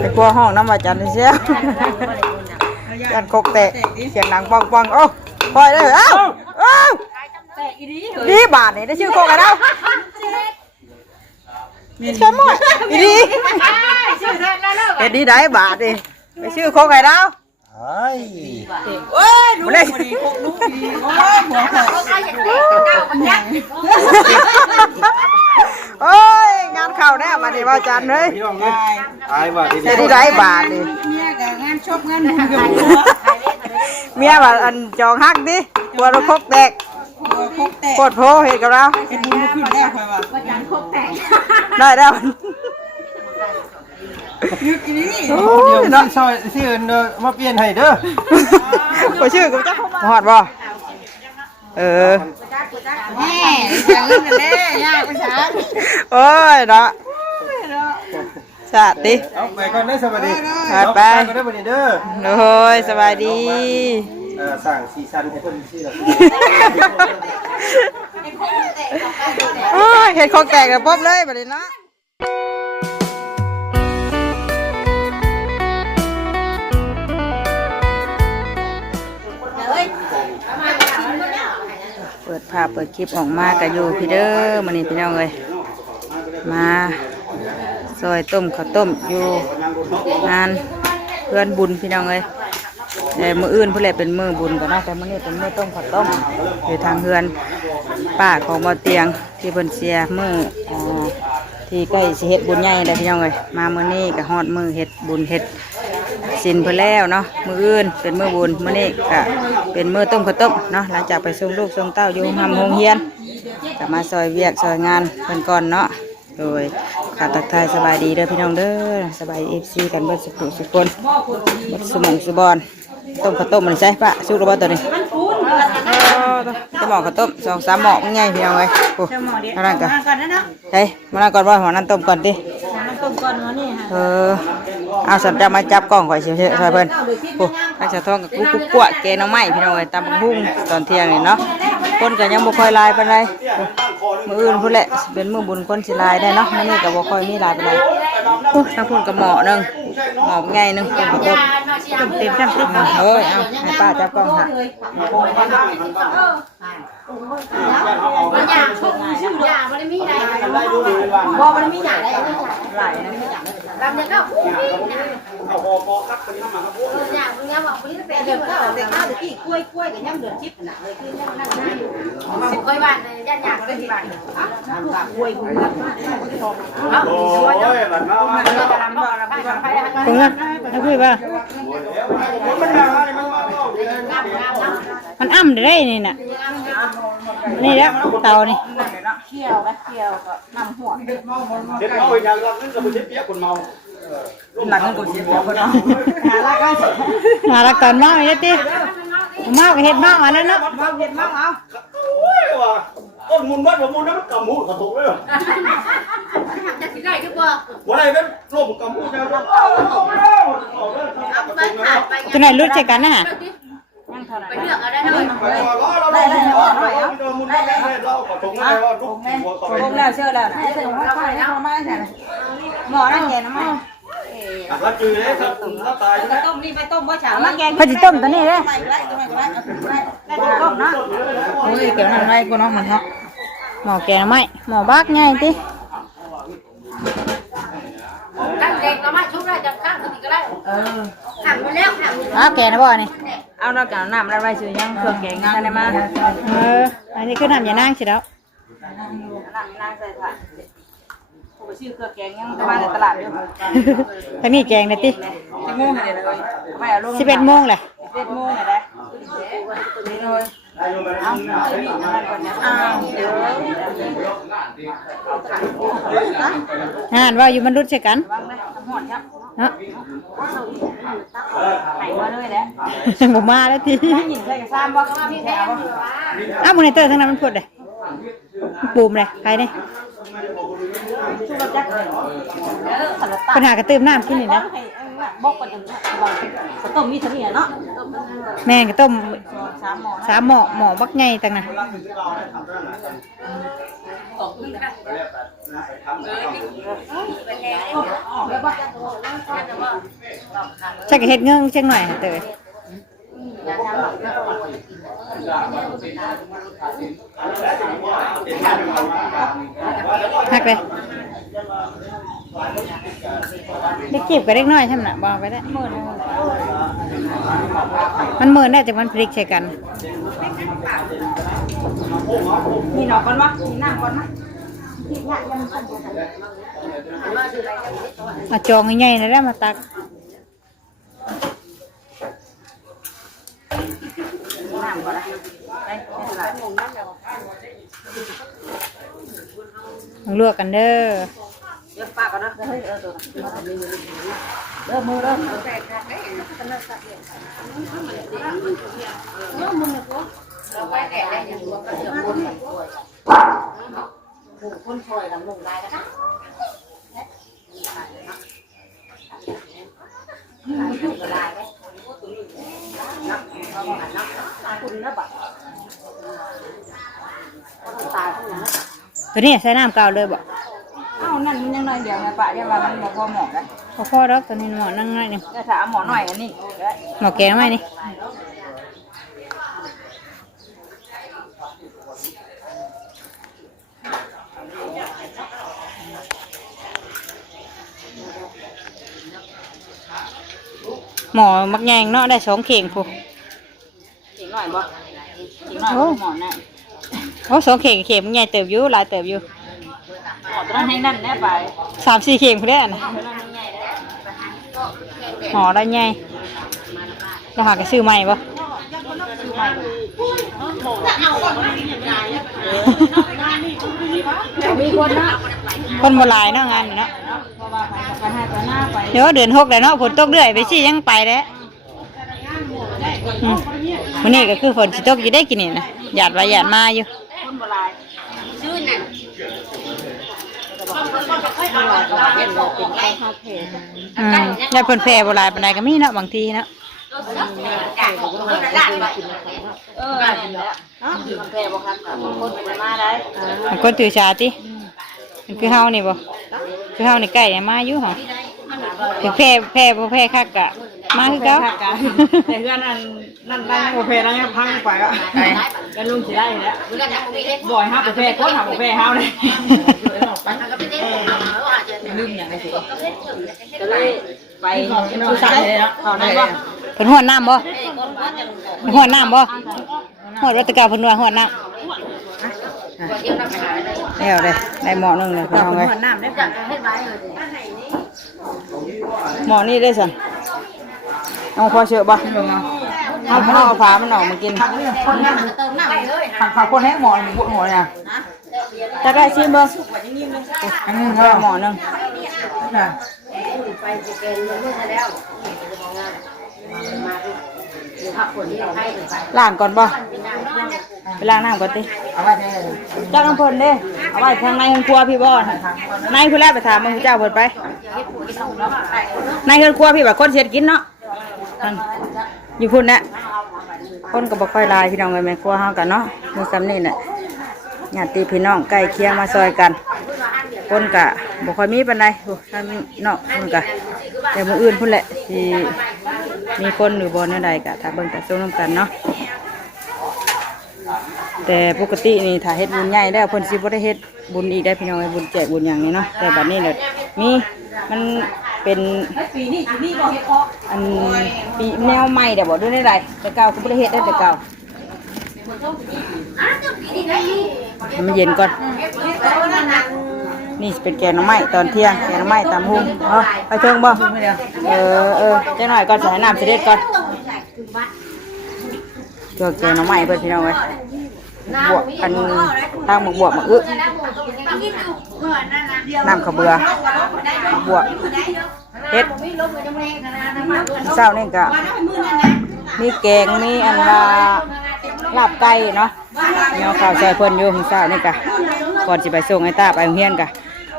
ไปกลัวห้องน้ำมาจันเสียจันโคกแตกเสียงดังปังปังโอ้ปล่อยเลยเอ้าดีบาทนี่ได้ชื่อโคกอะไรมีชื่อหมดดีเอ็ดดีได้บาทดิไปชื่อโคกอะไรแล้วเฮ้ยโอ้ยดูเลยโอ้ยงานเข่าแน่มาดิว่าจันเลยเอ็ดดีได้บาทดิเมียกับงานชอบงานบุญกับเมียแบบอันจองฮักดิกลัวรถโคกแตกโคตรโพเห็นกับเราเป็นบุญมาขึ้นแน่ค่อยว่าจันโคกแตกได้แล้วยึดอีนี่เดี๋ยวซอยชื่อมาเปลี่ยนให้เด้อขอชื่อกูจะหอดบ่แม่ยังเล่นกันเด้ยากไปช้าโอ้ยเนาะชาติดิเอาไปก่อนได้สวัสดีไปก็ได้บัดนี้เด้อโอ้ยสบายดีสั่งซีซันให้เพิ่นชื่อโอ้ยเห็ดของแตกกับป๊อบเลยบัดนี้นะเปิดภาพเปิดคลิปออกมากันอยู่พี่เด้อมันนี่พี่น้องเลยมาซอยต้มข้าวต้มอยู่งานเพื่อนบุญพี่น้องเลยแต่มื้ออื่นเพื่อนเป็นมื้อบุญก่อนนะแต่มื้อนี้เป็นมื้อต้มข้าวต้มอยู่ทางเพื่อนป้าของบ่เตียงที่เพิ่นเสียมื้อที่ใกล้สิเฮ็ดบุญใหญ่เลยพี่น้องเลยมามื้อนี้ก็ฮอดมื้อเฮ็ดบุญเฮ็ดสินเพื่อแล้วเนาะมื้ออื่นเป็นมื้อบุญมื้อนี้ก็เป็นมื้อต้มข้าวต้มเนาะหลังจากไปส่งลูกส่งเต้าอยู่ทำโรงเรียนก็มาซอยเวียกซอยงานเพิ่นก่อนเนาะโดยขาทักทายสบายดีเด้อพี่น้องเด้อสบายFCกันเบิดสุขคนเบิดสมองสุบอนต้มข้าวต้มมันใช่ปะสุกแล้วบ่ตัวนี้จะหม้อข้าวต้ม2-3หม้อมันใหญ่พี่น้องเอ้ยโอ้มานั่งกันเฮ้ยมานั่งก่อนว่าหัวนั่นต้มก่อนดิต้มก่อนนี่เอาสัมจะมาจับกล้องข่อยเฉยๆซอยเพิ่นโอ้ข้าจะท้องกับกุ๊กกัวแกน้องไม้พี่น้องเอ้ยตำบักหุ่งตอนเที่ยงนี่เนาะคนก็ยังบ่ค่อยลายปานใดมื้ออื่นพุ่นแหละเป็นมื้อบุญคนสิลายได้เนาะมื้อนี้ก็บ่ค่อยมีลายปานใดโอ้ทางพุ่นก็หม้อนึงหม้อใหญ่นึงต้มข้าวต้มเต็มจังเอ้ยเอาให้ป้าจับกล้องค่ะมันอยากชมชื่ออยากมันมีอะไรบ่มันมีอย่างไรหลายนะลำเด็กก็ผู้พี่นะเอาพอคัดเป็นน้ำมันก็อยากมึงบอกมึงจะเป็นเด็กก็เด็กข้าวเด็กที่กล้วยกับย่ำเดือดชิดน่ะเลยคือนั่นสิบกล้วยบ้านย่านอยากเป็นบ้านกล้วยกูเอาโอ้ยหลังเอามาแล้วกำลังบอกเราไปไปตรงนั้นนะคุยป่ะมันอ้ำได้นี่น่ะนี่แล้วเตานี่เคี่ยวก็นำหัวเด็ดเมาอีกอย่างละนึงก็เป็นเปียกคนเมาหลังนั้นก็เสียคนเนาะหาลักตอนเมาเฮ็ดติเมาก็เฮ็ดเมาอันนั้นเนาะเมาเฮ็ดเมาเอาโอ้ยว่ะต้นมุนวัดบ่มุนนั้นมันกำหูกระตุกเลยจะสิได้คือบ่บ่ได้เป็นร่มกำหูแนวตัวไหนรู้ใจกันนะฮะไปเลือกเอาได้เนาะผมแล้วเชื่อแล้วนะหมอนั่นแกนะมั้งรับจืดเลยครับรับตายต้มนี่ไปต้มบ่ฉาแกงพอจิต้มตัวนี้เลยโอ้ยเกี่ยวนั่นไรกูน้องมันเนาะหมอแกนะไม่หมอบักไงติตั้งเด็กก็มาชุบได้จับข้างก็ได้หักมาแล้วหักแกนะบ่นี่เอานอกจากน้ำแล้วไว้ซื้อยังเครื่องแกงนั่นได้มาอันนี้คือน้ำยานั่งสิแล้วนั่งใส่ผ้าผมไปซื้อเครื่องแกงยังจะมาในตลาดอยู่ทางนี้แกงเลยติ11 โมงเลยไม่เอาลง11 โมงเลย11 โมงเลยได้นี่เลยเอางานว่าอยู่มันรุดใช่กันเนาะไหนมาเลยแหละฉันผมมาแล้วทีหญิงใส่กระซ้ำว่าก็มาพี่แท้อ้าวมูนเตอร์ทั้งนั้นมันพูดเลยปูมเลยใครเนี่ยปัญหากระตืมน้ำขึ้นนี่นะบอกกันต้มมีเท่านี้เนาะแม่ก็ต้ม3 หม้อหม้อบักไงต่างนะ ชักเฮ็ดเงื่อนจังหน่อยเตยหักเลยเด็กจีบกับเด็กน้อยใช่ไหมบอกไปได้มันเหมือนได้แต่มันพลิกใช่กันมีหนอกก่อนวะมีน้ำก่อนนะมาจองง่ายๆนะแล้วมาตักลวกกันเด้อเดี๋ยวป้าก่อนนะเฮ้ยเริ่มมือเริ่มคนช่วยกันลงได้นะตัวนี้ใช้น้ำเกาเลยบ่เอ้านั่นมันยังน้อยเดียวไงปะยังว่ามันบ่พอหมอกเลยพอแล้วตัวนี้หมอนั่งน้อยนึงจะถามหมอหน่อยอันนี้หมอแกงไหมนี่หมอมักแยงเนาะได้2 เข่งพูเข่งหน่อยบ่เข่งหน่อยหมอน่ะโอ้2 เข่งเข่งมันใหญ่เติบอยู่หลายเติบอยู่หมอตัวนั้นให้นั่นแน่ไป3-4 เข่งพุ่นแหละนะหมอได้ใหญ่เราหาก็ซื้อใหม่บ่มีคนเนาะคนบ่หลายเนาะงานเนาะเดี๋ยวเดือน6แล้วเนาะฝนตกเรื่อยไปสิยังไปแล้ววันนี้ก็คือฝนสิตกอยู่ได้กินนี่นะหยาดว่าหยาดมาอยู่ยาเพิ่นแพร่บ่หลายปานใดก็มีเนาะบางทีเนาะคนถือชาติคือเฮานี่บ่คือเฮานี่ใกล้มาอยู่เหรอแพร่บ่แพร่คักกะมาคือเก่าแต่เพื่อนนั่นได้บ่แพร่แล้วยังพังไปอ่ะกันลุงสิได้แล้วบ่อยเฮาบ่แพร่คนหาบ่แพร่เฮาเลยลืมหยังไงสิก็เลยไปสุสานเลยเนาะเฮาได้บ่เพิ่นฮ้อนน้ำบ่ฮ้อนน้ำบ่ฮ้อนวัตกรรมเพิ่นว่าฮ้อนน้ำแล้วเลยได้หม้อนึงเลยพี่น้องเอ้ยหม้อนี่ได้สั่นเอาพอเชื่อบ่เอาผ้ามันออกมากินผักคนแห้งหม้อนี่บุญหัวเนี่ยจะได้ชิมเบิ่งอันนี้หม้อนึงล้างก่อนบ่ไปล้างน้ำก่อนติเจ้าน้ำพ่นเด้เอาไว้ทางในห้องครัวพี่บ่ในผู้แรกไปถามมึงเจ้าเพิ่นไปในห้องครัวพี่ว่าคนเสียกินเนาะอยู่พุ่นน่ะคนก็บ่ค่อยลายพี่น้องเอ้ยแม่ครัวเฮากันเนาะมีซ้ำนี่น่ะญาติพี่น้องใกล้เคียงมาซอยกันคนก็บ่ค่อยมีปานใดโอ้ท่านเนาะคนก็แต่มื้ออื่นพุ่นแหละสิมีคนหรือบ่แนวใดก็ถ้าเบิ่งแต่ส่งนำกันเนาะแต่ปกตินี่ถ้าเฮ็ดบุญใหญ่แล้วเพิ่นสิบ่ได้เฮ็ดบุญอีกได้พี่น้องบุญแจกบุญหยังนี่เนาะแต่บัดนี้เนี่ยมีมันเป็นอันปีแนวใหม่เดี๋ยวบอกด้วยได้ไรแต่เก่าก็บ่ได้เฮ็ดได้แต่เก่ามันเย็นก่อนนี่เป็นแกงหน่อไม้ตอนเที่ยงแกงหน่อไม้ตำหุ่งไปเทิงบ่เจ้าหน่อยก่อนใส่น้ำเสด็จก่อนเกี่ยวแกงหน่อไม้เพื่อนพี่น้องไว้บวกอันตั้งหมกบวกมาน้ำข้าวเบื่อบวกเฮ็ดเช้านี่ก็มีแกงมีอันว่าลาบไก่เนาะเนาะข้าวใส่เพิ่นอยู่เช้านี่ก็ก่อนสิไปส่งไอ้ตาไปโรงเรียนก็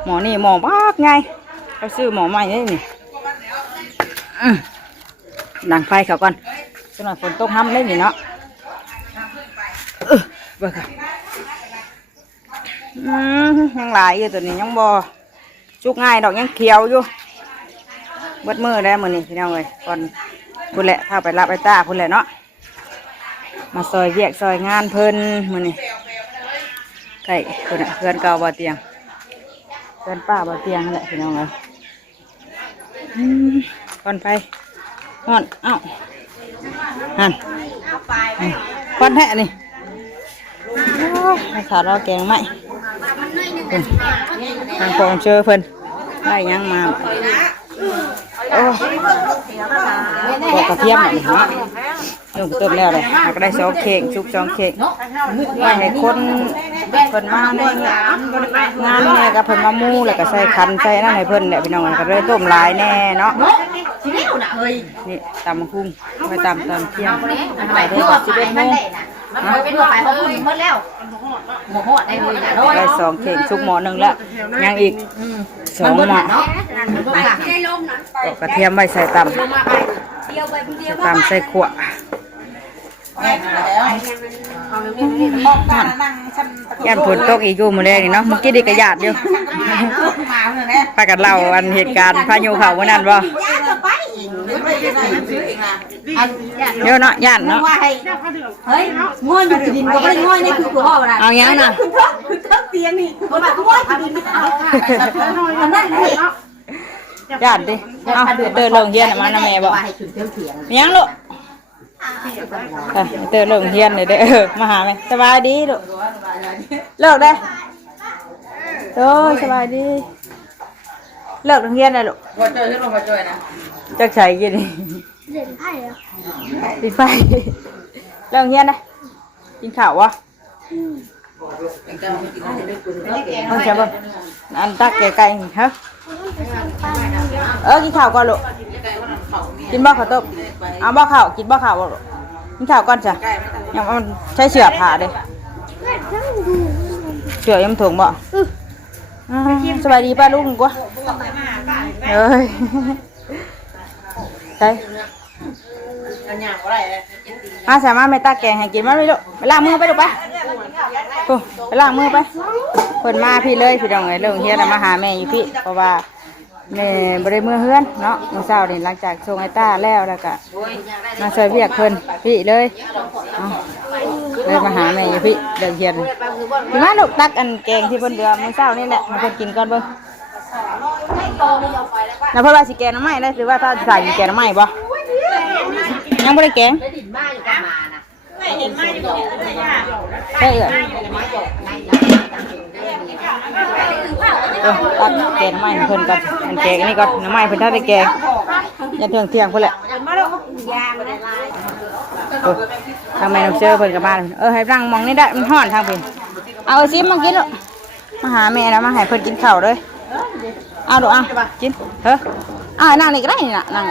หมอนี่หมอมากไงเขาซื้อหมอใหม่นี่ดังไฟเขาก่อนจังหวะฝนตกห้ำได้นี่เนาะเบิ่งค่ะ ยังหลายอยู่ตัวนี้ยังบ่จุกง่ายดอกยังเขียวอยู่เบิดมือได้มื้อนี้พี่น้องเอ้ยก่อนพุ่นแหละพาไปรับไอ้ตาพุ่นแหละเนาะมาซอยเวียกซอยงานเพิ่นมื้อนี้ใกล้เพิ่นน่ะเพื่อนเก่าบ่เตียงเพื่อนป้าบ่เตียงนั่นแหละพี่น้องเอ้ยก่อนไปฮอนเอ้าหั่นก่อนแท้นี่ไม่ขาดเราแกงไหมทางกองเจอเพิ่นได้ยังมาโอ้กระเทียมหน่อยเนาะเริ่มต้มแล้วเลยก็ได้2เข่งซุป2เข่งไว้ให้คนเพิ่นมาในงานแม่กับเพิ่นมามู่แล้วก็ใส่คันใส่นั่นให้เพิ่นเนี่ยพี่น้องก็เลยต้มหลายแน่เนาะนี่ตำมะคุ้งไปตำตอนเที่ยงไปได้11 โมงได้2เข่งซุปหม้อนึงแล้วยังอีก2 หม้อกระเทียมไว้ใส่ตำใส่ขวดย่านฝนตกอีกอยู่มื้อแรกนี่เนาะเมื่อกี้ดิกระยาดอยู่ไปกันเล่าอันเหตุการณ์พายุเข้ามื้อนั้นบ่เดี๋ยวเนาะย่านเนาะเฮ้ยง่อยอยู่ดินก็ไม่ได้ง่อยนี่คือพ่อนะเอายังน่ะคือเทิงเตียงนี่คนมาง่อยอยู่ดินเอานั่นเลยเนาะย่านดิเอาเตอเลิงเฮียนมานะแม่บ่ยังลูกเตอเลิงเฮียนเด้อมาหาแม่สบายดีลูกเลิกได้โอ้ยสบายดีเลิกโรงเรียนได้ลูกพอเจอขึ้นมาพอเจอนะ จักใส่กินนี่ปิดไฟเลิกโรงเรียนได้กินข้าววะเอาใช่ป่ะอันตักไก่ฮะกินข้าวก่อนลูกกินบ่ข้าวต้มเอาบ่ข้าวกินบ่ข้าวบ่ลูกกินข้าวก่อนจ้ะยังมันใช้เสือผ่าเลยเสือยังถุงบ่สบายดีป้าลูกกว่าเอ้ยใช่มาสามารถไม่ตาแกงให้กินมาเลยลูกไปล้างมือไปลูกไปไปล้างมือไปเพิ่นมาพี่เลยพี่ดองไงเรื่องเฮียมาหาแม่อยู่พี่เพราะว่าแม่บริมือเฮือนเนาะมื้อเช้านี่หลังจากส่งไอ้ต้าแล้วก็มาช่วยเวียกเพิ่นพี่เลยเลยมาหาแม่อยู่พี่เดินเฮียนพี่มาลูกตักอันแกงที่เพิ่นเดือมื้อเช้านี่แหละมาเพิ่นกินก่อนเบิ่งแล้วเพิ่นว่าสิแกงน้ำไม้ได้หรือว่าถ้าใส่แกงน้ำไม้บ่ยังบ่ได้แกงได้เหรอตักแกงน้ำไม้เพิ่นก่อนอันแกงนี่ก่อนน้ำไม้เพิ่นถ้าได้แกงยันเที่ยงเพิ่นแหละทางแม่น้องเชื่อเพิ่นกับมาให้รังมองนี่ได้มันฮ้อนทางเพิ่นเอาซิมมากินลูกมาหาแม่แล้วมาให้เพิ่นกินข้าวเลยเอาดูกินนั่งนี่ก็ได้นี่น่ะนั่ง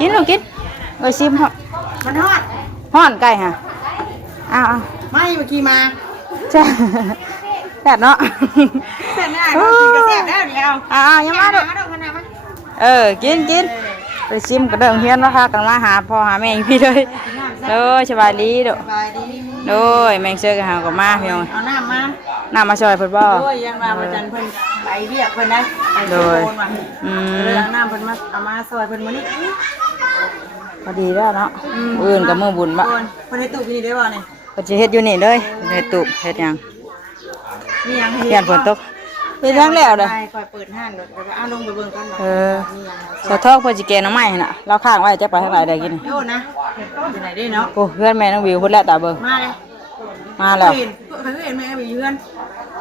กินลูกกินซิมมันทอดฮ้อนไก่ฮะเอาไม่เมื่อกี้มาใช่แซ่บเนาะแซ่บไม่ได้กินก็แซ่บแล้วเดี๋ยวยังมาดูกินไปซิมกระเดื่องเฮียนว่าค่ะกันมาหาพ่อหาแม่พี่เลยสบายดีดูแม่เชื่อกันหากับมาพี่น้องเอาน้ำมาช่วยเพิ่นบ่ยังมาประจันเพิ่นไปเรียกเพิ่นนะเรื่องน้ำเพิ่นมาเอามาซอยเพิ่นมื้อนี้พอดีแล้วเนาะอื่นกับมือบุญบ่เพิ่นให้ตุกนี่ได้บ่นี่เพิ่นสิเฮ็ดอยู่นี่เลยเฮ็ดตุเฮ็ดหยังนี่ยังเฮ็ดฝนตกเป็นยังแล้วเด้อคอยเปิดห้างเดี๋ยวเอาลงไปเบิ่งกันสะทอกเพิ่นสิแกงน้ำไม้น่ะเราข้างไว้จะไปทางไหนได้กินโยนนะอยู่ไหนได้เนาะโอ้เพื่อนแม่น้องวิวพุ่นแล้วตาเบิ่งมาแล้วเห็นแม่ไปเยือน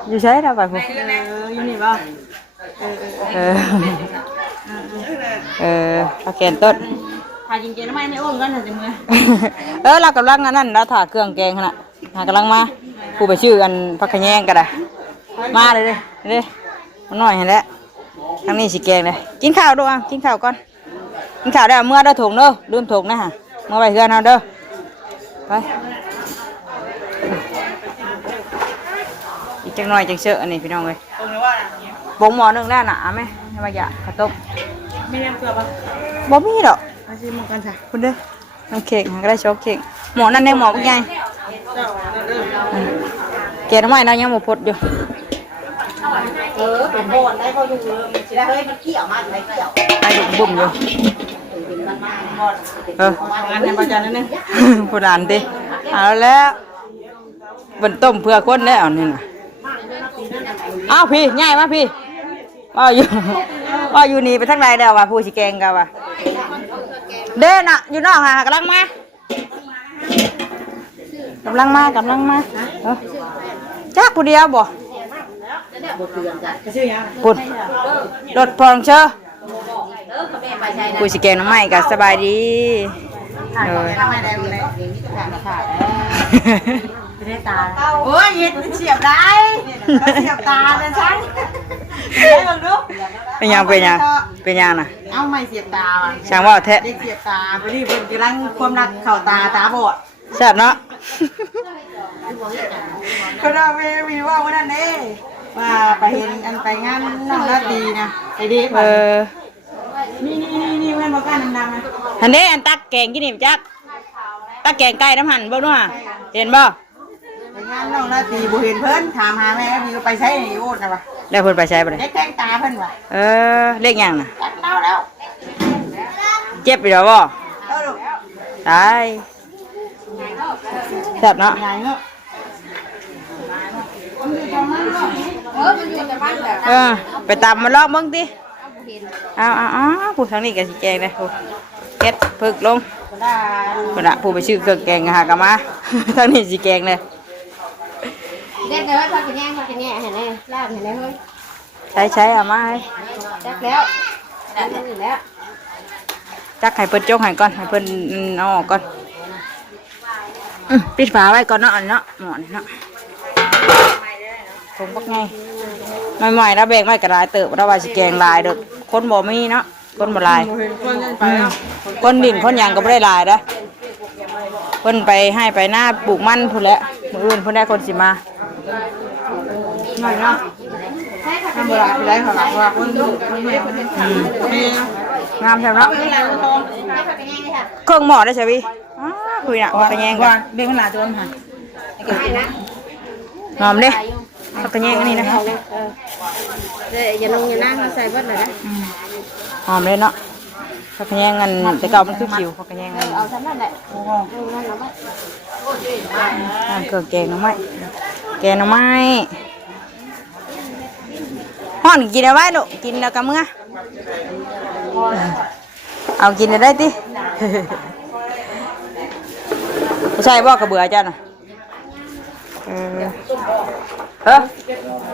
อยู่ใช้เราไปพุ่นอยู่นี่บ่เอาแกงต้นหาจริงๆทำไมไม่โอนกันถึงมือเรากำลังนั่นเราถ่าเครื่องแกงขนาดกำลังมาผู้ไปชื่อกันพักขะแยงกันได้มาเลยมันหน่อยเห็นแล้วทางนี้สิแกงเลยกินข้าวด้วยกินข้าวก่อนกินข้าวได้เมื่อได้ถุงเด้อลืมถุงนะฮะเมื่อไปเฮือนเอาเด้อไปอีกจังหน่อยจังเชื่ออันนี้พี่น้องเลยบงหมอหนึ่งได้หนาไหมให้มาหยาข้าวต้มมีน้ำเกลือปะบ่มีหรอกมาชิมเหมือนกันค่ะคุณเด้อน้ำเค้กก็ได้ช็อกเค้กหมอนั่นเองหมอเป็นไง แกน้ำไม้เรายังบ่พดอยู่ เป็นโบนได้พออยู่สิได้เฮ้ยมันเกี่ยวมาไม่เกี่ยว ไอ้บุ่มอยู่งานในบ้านนั่นนี่ ผู้ดานดิเอาแล้วบนต้มเพื่อคนแล้วนี่น่ะอ้าวพี่ง่ายมาพี่ว่าอยู่นี่ไปทางใดเด้อว่าผู้สิแกงกันว่าเด้น่ะอยู่นอกหากำลังมากำลังมาจักผู้เดียวบ่ปุ่นรถพองเชอผู้สิแกงน้ำไม้ก็สบายดีโอ้ยเห็ดเสียบได้เสียบตาเลยฉันได้ลองดู เป็นยังน่ะ เอาไม่เสียบตา ช่างว่าแท้ เด็กเสียบตาพอดีเป็นกำลังความรักเข่าตาบอด แซ่บเนาะ ก็เราไม่มีว่าวันนั้นเด้ว่าไปเห็นอันไปงานน้องราตรีนะไอเด็กนี่เพื่อนบอกกันดำๆนะ อันนี้อันตักแกงกินนี่จักตักแกงไก่น้ำหั่นบ่รู้ฮะเห็นบ่ ไปงานน้องราตรีบุเห็นเพิ่นถามหาแม่พี่ก็ไปใช้ในโอ๊ตนะวะ แล้วเพิ่นไปใช้บ่ได้ เด็กแข้งตาเพิ่นวะ เลขหยังน่ะ จัดเล่าแล้ว เจ็บอยู่แล้วบ่ เล่าลูก ตายแซ่บเนาะ ใหญ่เนาะ ไปตำมาลอกเบิ่งติเอาผู้ทางนี้ก็สิแกงเลยผู้เก็ดพึกลงพุ่นน่ะผู้ไปซื้อเครื่องแกงหากะมาทางนี้สิแกงเลย เด็ดเลยพักกันแง่เห็นไหมลาบเห็นไหมเฮ้ย ใช้เอามาให้ จักแล้วจักแล้ว จักให้เพิ่นจกให้ก่อนให้เพิ่นเอาออกก่อนปิดฝาไว้ก่อนเนาะอันเนาะหมอนี่เนาะถุงบักไงใหม่ๆแล้วแบ่งไว้กระดาษเติบแล้วว่าสิแกงลายเด้อคนบ่มีเนาะคนบ่ลายคนดินคนหยังก็บ่ได้ลายเด้อเพิ่นไปให้ไปหน้าปลูกมันพุ่นแหละมื้ออื่นเพิ่นได้คนสิมาหน่อยเนาะ ทำเวลาไปได้ขนาดว่าคนงามแท้เนาะเครื่องหม้อได้ใช่พี่คุยน่ะผักกระแยงก่อน เบี้ยขนาดตัวมันหัน หอมเด้ผักกระแยงอันนี้นะ เดี๋ยวอย่าลงอย่านั่งเราใส่เบิดเลยนะ หอมเลยเนาะผักกระแยงกันแต่เก่ามันคือผิวผักกระแยงกัน เอาทั้งนั้นแหละ เครื่องแกงหน่อไม้แกงหน่อไม้ห่อนกินเอาไว้ลูกกินแล้วก็เมื่อเอากินได้ติใช่บ่กระเบือจ้าน่ะ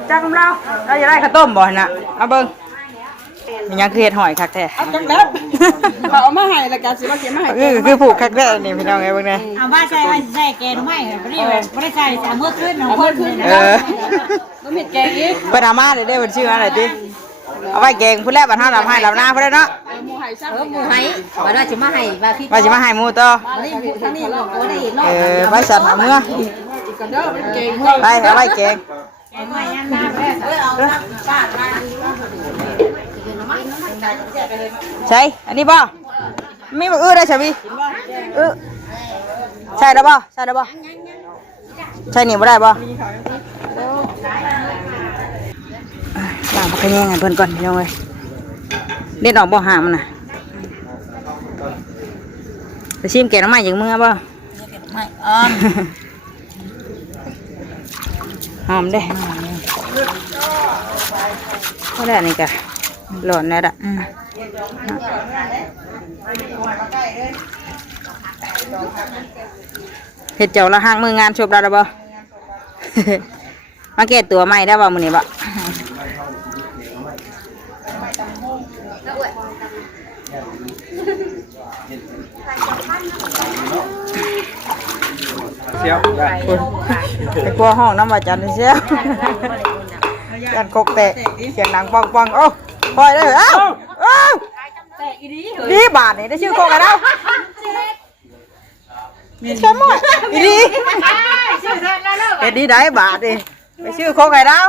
จักเราจะได้ข้าวต้มบ่น่ะมาเบิ่งมันยังคือเห็ดหอยคักแท้ จังแล้วเอามาให้แล้วกันสิว่าเก็บมาให้ คือผูกคักแท้นี่พี่น้องไงเบิ่งนี่ เอามาใส่แกงไม่ไม่ได้ใส่เมื่อคืนเอาเมื่อคืน ก็มีแกงอีก ไปทำมาเลยได้เป็นชื่ออะไรติเอาไว้แกงพุ่นแรกบัดห้าลำให้ลำหน้าพุ่นแล้วเนาะ หมูให้ว่าเราจะมาให้ว่าพี่ ว่าจะมาให้หมูต่อ ท่านนี่หลอกโอ้ได้อีกเนาะ ไว้สั่นเอาเมื่อไปเอาไว้แกงใช่อันนี้บ่มีบ่ได้ใช่พี่ใช่แล้วบ่ใช่แล้วบ่ใช่นี่บ่ได้บ่ล้างผักกระแยงให้เพิ่นก่อนพี่น้องเอ้ยเด็ดออกบ่หามันน่ะไปชิมแกงน้ำไม้อย่างเมื่อบ่ไม่หอมเด้ก็ได้นี่กะหล่นแล้วละเฮ็ดเจ้าละห้างมืองานชบแล้วบ่ มาเก็บตัวใหม่ได้บ่มื้อนี้บ่เสียวได้ ไอ้กลัวห้องน้ำว่าจันเสียวจันกกแตะเสียงดังปังโอ้ปล่อยเลยเอ้าดีบาทนี่ได้ชื่อโคกันแล้วใช่ไหมอีดีเอ็ดดีได้บาทดิไปชื่อโคกันแล้ว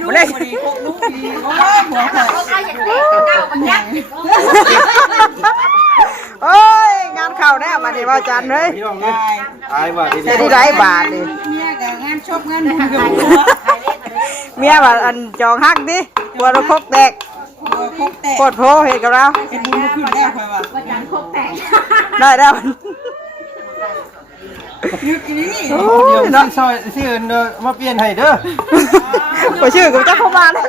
ดูเลยโอ้ยงานเข่าแน่มาดิ นี่บ่จันเฮ้ย พี่น้องเนี่ยตายว่า เฮ็ดที่ได้บาทนี่ เมียกับงานชกงานบุญกับ เมียว่าอันจองฮักดิกลัวเราคกแตก พกแต่ โคตรโพเฮ็ดกับเรา เป็นบุญมาขึ้นแล้วค่อยว่า ได้แล้ว ยึดอีนี่ โอ้ เดี๋ยวย ซอยชื่อมาเปลี่ยนให้เด้อ บ่ชื่อกูจักเข้ามาเลย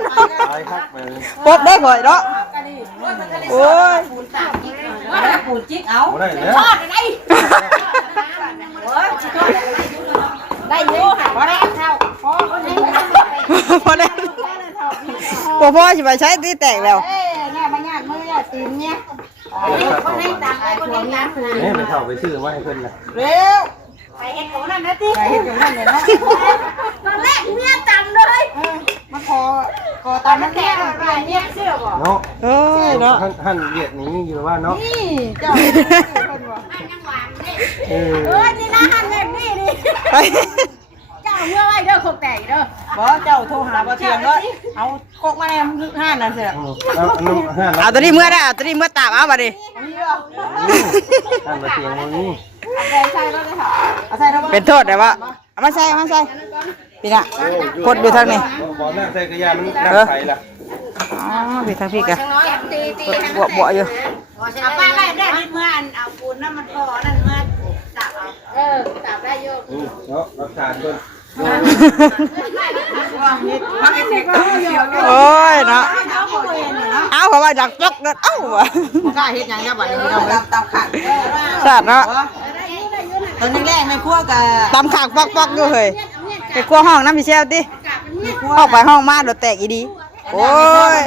ตายครับไป ปบได้ก่อยเนาะโอ้ย ปูจิ๊กเอา บ่ได้แล้ว ได้เยอะค่ะพอแล้วเข้าพอได้ พอได้พ่อสิไปใช้ที่แตกแล้ว เนี่ยมาญาติมือญาติตีนเนี่ยคนให้ตามคนให้ตาม นี่ไปเข้าไปชื่อมาให้เพิ่นน่ะ เร็วไปเห็ดของนั่นนะติไปเห็ดของนั่นเลยนะตอนแรกเมียจำเลยมาขอตอนนั้นแกเนี่ยเสื้อบ่ เนาะ เอ้ยเนาะ ท่านเวียดนี้อยู่ว่าเนาะ นี่เจ้าคนบ่ เออ นี่นะหันแบบนี้นี่ ไป เจ้าเมื่อไหร่เด้อคงแตกเด้อบ่เจ้าโทรหาบ่เทียงเลยเอากกมาแล้วห้านั่นเสีย เอาอันนั้นห้า เอาตัวนี้เมื่อได้เอาตัวนี้เมื่อตามเอาบัดนี้ ท่านมาเสียงมื้อนี้ ใส่แล้วเลยค่ะเอาใส่แล้วบ่ เป็นโทษแต่ว่าเอามาใส่พี่น่ะกดดูทางนี้ บ่นั่งใส่กระยามันนั่งใส่ล่ะ อ๋อพี่ทางพี่กะ ตี บวบวอยู่ เอาป้าไล่ได้เมื่ออันเอาปูนน้ำมันพอนั่นเมื่อตับเอาตับได้เยอะ เนาะรักษาเพิ่น โอ้ยเนาะเอาเพราะว่าดักจกเด้อเอ้าวะ กล้าเฮ็ดหยังเนี่ยบัดนี้เราตับขาด ชาติเนาะ ตอนแรกๆในครัวกับ ตำขากปอกๆอยู่เฮ้ยไปครัวห้องน้ำพี่เชลติออกไปห้องมาโดดแตกอีดีโอ้ย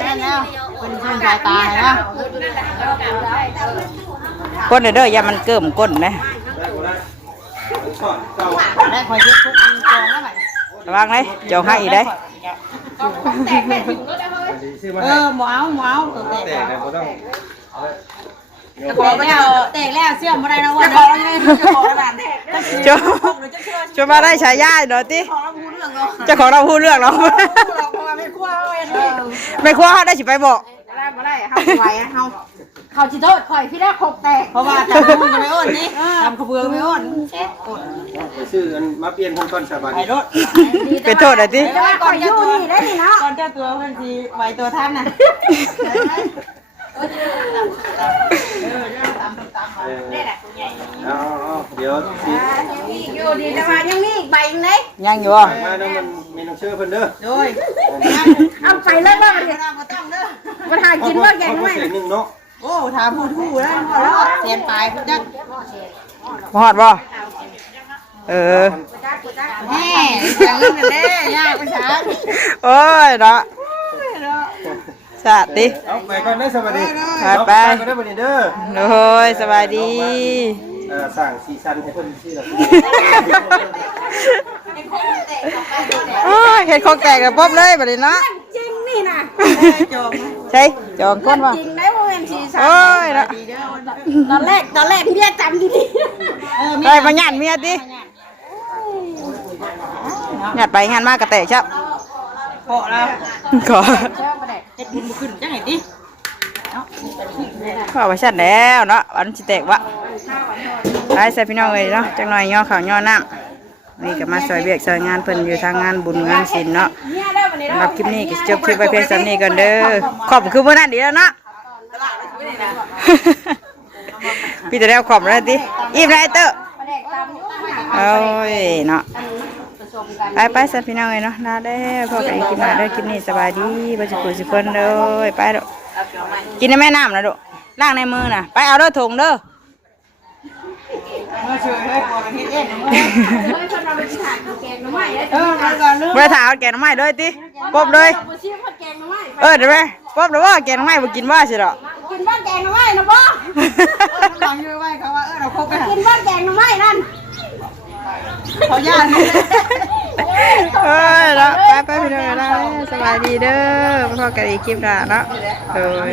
เป็นช่วงสายตาเนาะ ก้นเด้ออย่ามันเกิ่มก้นนะ ได้คอยเย็บทุกอันจองแล้วบัด ระวังเลยเจ้าให้อีกได้ หมเอาตัวแตก แต่บ่ต้อง ขอแล้วแตกแล้วเสื้อบ่ได้นะว่าจะขอยังไงจะขอแล้ว เจ้าจะมาได้ฉายาหน่อยติเจ้าของเราพูดเรื่องเนาะไม่ครัวได้สิไปบอก บ่ได้เฮาไหวเฮาเขาสิโทษข่อยพี่ได้ครบแตกเพราะว่าจำมึงจะไม่อ้นนี่จำขบเบือไม่อ้นเช็ดอด ไปซื้ออันมาเปลี่ยนเพิ่นก่อนสบาย ไอ้รถ เป็นโทษหน่อยติ ก่อนอยู่นี่ได้นี่เนาะก่อนเจ้าตัวเพิ่นสิไหวตัวท่านน่ะ เอาเดี๋ยวสิ อยู่ดีแต่ว่ายังมีอีกใบนึงเด้ ยังอยู่บ่ มาแล้วมันมีน้ำเชื่อเพิ่นเด้อ โดยเอาไปแล้วบ่ดิบ่ต้องเด้อบ่ทากินว่าแกงไม่ เสียงนึงเนาะ โอ้ถามผู้ทู่แล้วพอแล้วเสียนปลายพุ่นจัก บ่ฮอดบ่เออ แม่เสียงนั่นแหละยากไปซะ โอ้ยเนาะชาติติ เอาไปก่อนเด้อสวัสดี ไป ก็ได้บ่นี่เด้อ โอ้ยสบายดี สร้างสีสันให้เพิ่นสิล่ะ โอ้ยเห็ดของแตกกับป๊บเลยบัดนี้เนาะ จริงนี่น่ะจง ใช่จองก้นบ่ จริงได้บ่แม่นสิซะ โอ้ยเนาะ ตอนแรกพี่เรียกจำดีๆ ไปมาหยาดเมียติหยาดไปงานมากกระแตกชับ พอแล้ว ขอ เฮ็ดบุญบ่ขึ้นจังได๋ติ ขอไปชัดแล้วเนาะวันสิแตกวะไปใส่พี่น้องเลยเนาะจังหน่อยย่อข้าวย่อน้ำนี่ก็มาซอยเบียกซอยงานเพิ่นอยู่ทางงานบุญงานศิลป์เนาะสำหรับคลิปนี้ก็จบคลิปไปเพียงส่านี้ก่อนเด้อขอบคือเมื่อนั้นดีแล้วเนาะ พี่จะได้ขอบแล้วติอิ่มแล้วไอ้เตอร์โอ้ยเนาะไปสัตว์พี่น้องเลยเนาะลาได้พอกันคลิปหน้าได้คลิปนี้สบายดีบริสุทธิ์สุขคนเด้อไปเด้อกินในแม่น้ำนะเด้อล้างในมือน่ะไปเอาเด้อถุงเด้อ มาช่วยให้พอกันเฮ็ดเองมาก่อนลืม ไปถามแกงน้ำไม้ด้วยติปบเลยเดี๋ยวไปปบเดี๋ยวว่าแกงน้ำไม้บ่กินว่าสิหรอ กินบ้านแกงหน่อไม้นะบ่หลังอยู่ไว้เขาว่าเราคบกันกินบ้านแกงหน่อไม้นั่นเขาย่าน เอ้ยเนาะไปพี่น้องได้สบายดีเด้อพอกันอีกคลิปหน้าเนาะเอ้ย